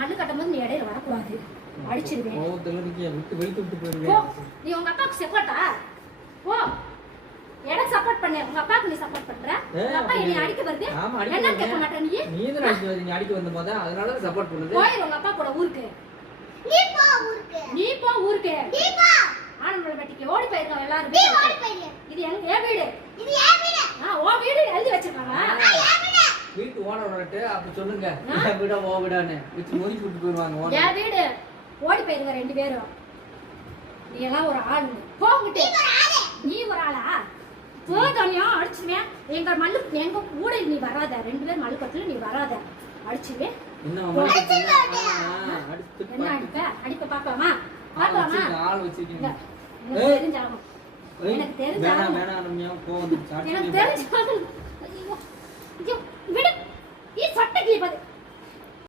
மண்ணு கட்டும்போது நீ இடையில வரக்கூடாது, அடிச்சிருவேன். நீ உங்க அப்பாவுக்கு சப்போர்ட்டா? போ, எனக்கு சப்போர்ட் பண்ணு. உங்க அப்பாவுக்கு நீ சப்போர்ட் பண்ற? உங்க அப்பா என்னை அடிக்க வருது, என்ன கேட்க மாட்டே? நீ தான் அடிக்க வந்த போது அதனால சப்போர்ட் பண்ணுது. போய் உங்க அப்பா கூட ஊருக்கு நீ போ ஊருக்கு. ஆனந்தல் பட்டிக்கு ஓடி போயிருக்கோம் எல்லாரும். இது என் வீடு. ஓ வீடு எழுதி வச்சிருக்காங்க. வீட்டு ஓனர் வரட்டு அப்ப சொல்லுங்க, வீட ஓ வீடான்னு வச்சு மோதி கூட்டு போயிருவாங்க. என் வீடு ஓடி போயிருங்க 2 பேரும். நீ எல்லாம் ஒரு ஆள் போங்கிட்டு. நீ ஒரு ஆளா? போதனியா அடிச்சுவேன். எங்க கூட நீ வராத. 2 பேர் மல்லு கட்டுல நீ வராத, அடிச்சுவேன். என்ன அடிப்ப? அடிப்ப பாக்கலாமா? பாக்கலாமா? ஆள் வச்சிருக்கீங்க. தெரிஞ்சாகும். எனக்கு தெரிஞ்சாகும். வேணாம், எனக்கு தெரிஞ்சாகும். விடு. சட்டை கிளி பாரு.